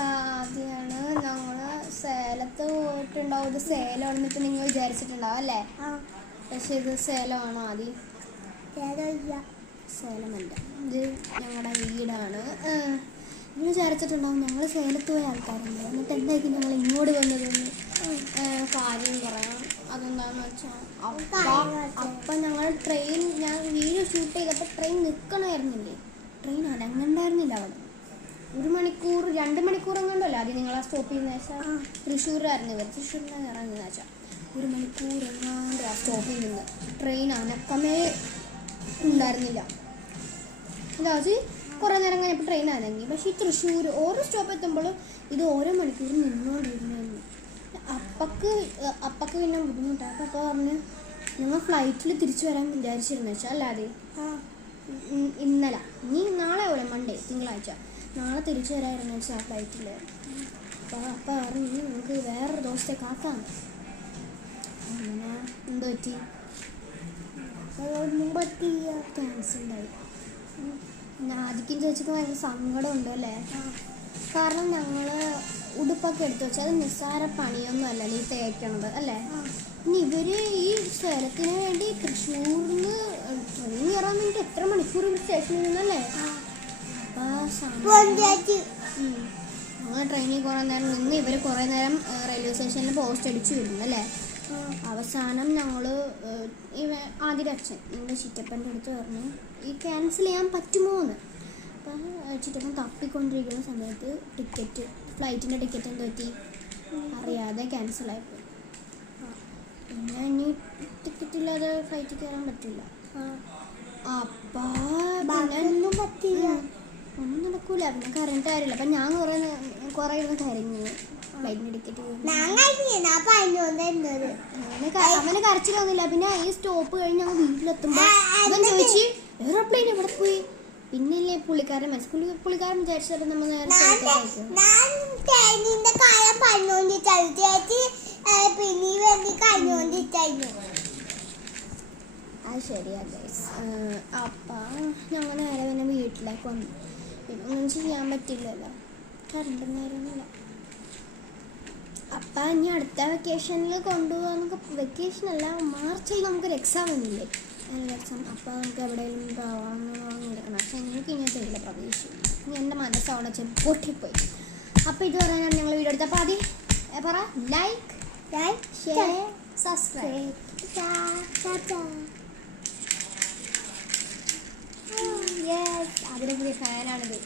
ആദ്യമാണ് ഞങ്ങള് സേലത്ത് പോയിട്ടുണ്ടാവും. ഇത് സേലമാണെന്ന് ഇപ്പൊ നിങ്ങൾ വിചാരിച്ചിട്ടുണ്ടാവും അല്ലേ? പക്ഷെ ഇത് സേലമാണോ? ആദ്യം സേലമല്ല, ഇത് ഞങ്ങളുടെ വീടാണ്. നിങ്ങൾ വിചാരിച്ചിട്ടുണ്ടാവും ഞങ്ങൾ സേലത്ത് പോയ ആൾക്കാരുണ്ട്, എന്നിട്ട് എന്തായിരിക്കും ഞങ്ങൾ ഇങ്ങോട്ട് വന്നതെന്ന്. കാര്യം പറയാം. അതെന്താണെന്ന് വെച്ചാൽ അപ്പം ഞങ്ങൾ ട്രെയിൻ, ഞാൻ വീഡിയോ ഷൂട്ട് ചെയ്തപ്പോൾ ട്രെയിൻ നിൽക്കണമായിരുന്നില്ലേ, ട്രെയിൻ അനങ്ങണ്ടായിരുന്നില്ല അവിടെ. 1 മണിക്കൂർ 2 മണിക്കൂർ എങ്ങാണ്ടല്ലോ ആദ്യം നിങ്ങൾ ആ സ്റ്റോപ്പ് ചെയ്യുന്ന വെച്ചാൽ. തൃശ്ശൂരായിരുന്നു ഇവർ, തൃശ്ശൂരിൽ ഇറങ്ങുന്ന വെച്ചാൽ 1 മണിക്കൂർ എങ്ങാണ്ട് ആ സ്റ്റോപ്പിൽ നിന്ന് ട്രെയിൻ അനക്കമേ ഉണ്ടായിരുന്നില്ല. അതായത് കുറേ നേരം കഴിഞ്ഞപ്പോൾ ട്രെയിൻ അനങ്ങി. പക്ഷേ ഈ തൃശ്ശൂർ ഓരോ സ്റ്റോപ്പ് എത്തുമ്പോൾ ഇത് ഓരോ മണിക്കൂർ നിന്നുകൊണ്ടിരുന്നു. അപ്പക്ക് പിന്നെ ബുദ്ധിമുട്ടായി. അപ്പം പറഞ്ഞ് ഞങ്ങൾ ഫ്ലൈറ്റിൽ തിരിച്ചു വരാൻ വിചാരിച്ചിരുന്നു വെച്ചാൽ. അല്ലാതെ ഇന്നലെ, ഇനി നാളെ പോലെ മൺഡേ തിങ്കളാഴ്ച നാളെ തിരിച്ചു വരായിരുന്നു വെച്ചാൽ ആ ഫ്ലൈറ്റിൽ. അപ്പം പറഞ്ഞ് നമുക്ക് വേറൊരു ദിവസത്തേക്ക് ആക്കാം. അങ്ങനെ എന്ത് പറ്റി ക്യാൻസലായി. ആദ്യം ചോദിച്ചപ്പോൾ ഭയങ്കര സങ്കടമുണ്ട് അല്ലേ? കാരണം ഞങ്ങൾ ഉടുപ്പൊക്കെ എടുത്തു വെച്ചാൽ അത് നിസ്സാര പണിയൊന്നും അല്ല ഈ തേക്കണത് അല്ലേ? ഇനി ഇവര് ഈ സ്ഥലത്തിന് വേണ്ടി തൃശ്ശൂരിന്ന് ട്രെയിൻ കയറാൻ വേണ്ടി എത്ര മണിക്കൂർ സ്റ്റേഷനിൽ നിന്നല്ലേ? ഞങ്ങൾ ട്രെയിനിൽ കുറേ നേരം നിന്ന് ഇവർ കുറേ നേരം റെയിൽവേ സ്റ്റേഷനിൽ പോസ്റ്റ് അടിച്ചു വരുന്നു അല്ലേ? അവസാനം ഞങ്ങൾ ആദ്യം അച്ഛൻ എൻ്റെ ചിറ്റപ്പൻ്റെ അടുത്ത് പറഞ്ഞു ഈ ക്യാൻസൽ ചെയ്യാൻ പറ്റുമോ എന്ന്. അപ്പം ചിറ്റപ്പൻ തപ്പിക്കൊണ്ടിരിക്കുന്ന സമയത്ത് ഫ്ലൈറ്റിൻ്റെ ടിക്കറ്റ് എന്ത് പറ്റി അറിയാതെ ക്യാൻസലായിപ്പോയി. പിന്നെ ഇനി ടിക്കറ്റ് ഇല്ലാതെ ഫ്ലൈറ്റിൽ കയറാൻ പറ്റില്ല. ഒന്നും പറ്റില്ല, ഒന്നും നടക്കൂല. പിന്നെ കരണ്ട് കാര്യമില്ല. അപ്പം ഞാൻ കുറേ ഇരുന്ന് കരഞ്ഞു ഫ്ലൈറ്റിൻ്റെ ടിക്കറ്റ്. അവന് കരച്ചിലൊന്നുമില്ല. പിന്നെ ഈ സ്റ്റോപ്പ് കഴിഞ്ഞ് ഞങ്ങൾ വീട്ടിലെത്തുമ്പോൾ അവൻ ചോദിച്ച് എയർപ്ലെയിൻ എവിടെ പോയി. പിന്നില്ലേ പുള്ളിക്കാരൻ പുള്ളിക്കാരൻ വിചാരിച്ചപ്പോൾ നമ്മൾ നേരെ അത് ശരിയാ ഗൈസ്. അപ്പം ഞങ്ങൾ നേരെ പിന്നെ വീട്ടിലേക്ക് വന്നു. പിന്നെ ഒന്നും ചെയ്യാൻ പറ്റില്ലല്ലോ, കറണ്ട് നേരമൊന്നുമില്ല. അപ്പം ഇനി അടുത്ത വെക്കേഷനിൽ കൊണ്ടുപോകാന്നൊക്കെ. വെക്കേഷനല്ല, മാർച്ചിൽ നമുക്കൊരു എക്സാം ഒന്നുമില്ലേ, എക്സാം. അപ്പോൾ നമുക്ക് എവിടെയെങ്കിലും പോകാമെന്ന്. പക്ഷെ എനിക്ക് ഇനി തരില്ല പ്രതീക്ഷ. ഇനി എൻ്റെ മനസ്സവിടെ പൊട്ടിപ്പോയി. അപ്പോൾ ഇത് പറയാനാണ് ഞങ്ങൾ വീഡിയോ എടുത്തത്. അപ്പോൾ ആദ്യം പറ ലൈക്ക് ഷെയർ സബ്സ്ക്രൈബ്. അതിന് പുതിയ ഫാനാണിത്.